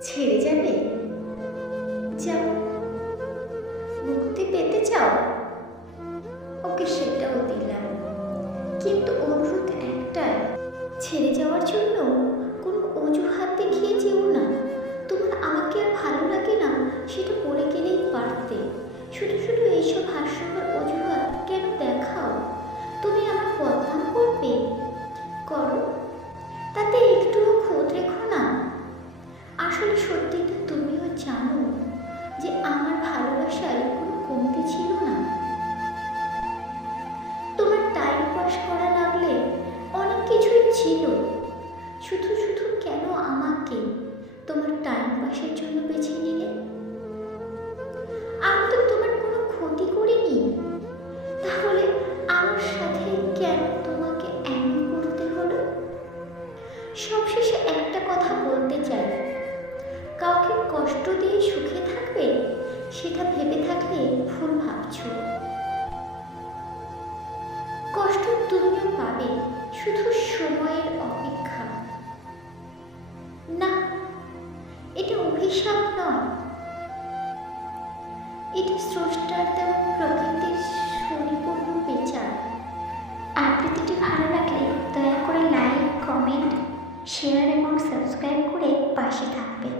ছেড়ে যাবে? যাও। মুক্তি পেতে চাও? ওকে সেটাও দিলাম। কিন্তু অনুরোধ একটাই, ছেড়ে যাওয়ার জন্য কোনো অজুহাত দেখিয়ে যেও না। তোমার আমাকে আর ভালো লাগে না, সেটা বলে গেলেই পারতে। শুধু শুধু এইসব হাস্যকর আসলে সত্যি তো তুমিও জানো যে আমার ভালোবাসার কোনো কমতি ছিল না। তোমার টাইম পাস করা লাগলে অনেক কিছুই ছিল। শুধু শুধু কেন আমাকে কষ্ট তুমিও পাবে শুধু সময়ের অপেক্ষা। না, এটা অভিশাপ নয়। এটা স্রষ্টার দেওয়া প্রকৃতির সুনিপূর্ণ বিচার। আবৃত্তিটি ভালো লাগলে দয়া করে লাইক, কমেন্ট, শেয়ার এবং সাবস্ক্রাইব করে পাশে থাকবেন।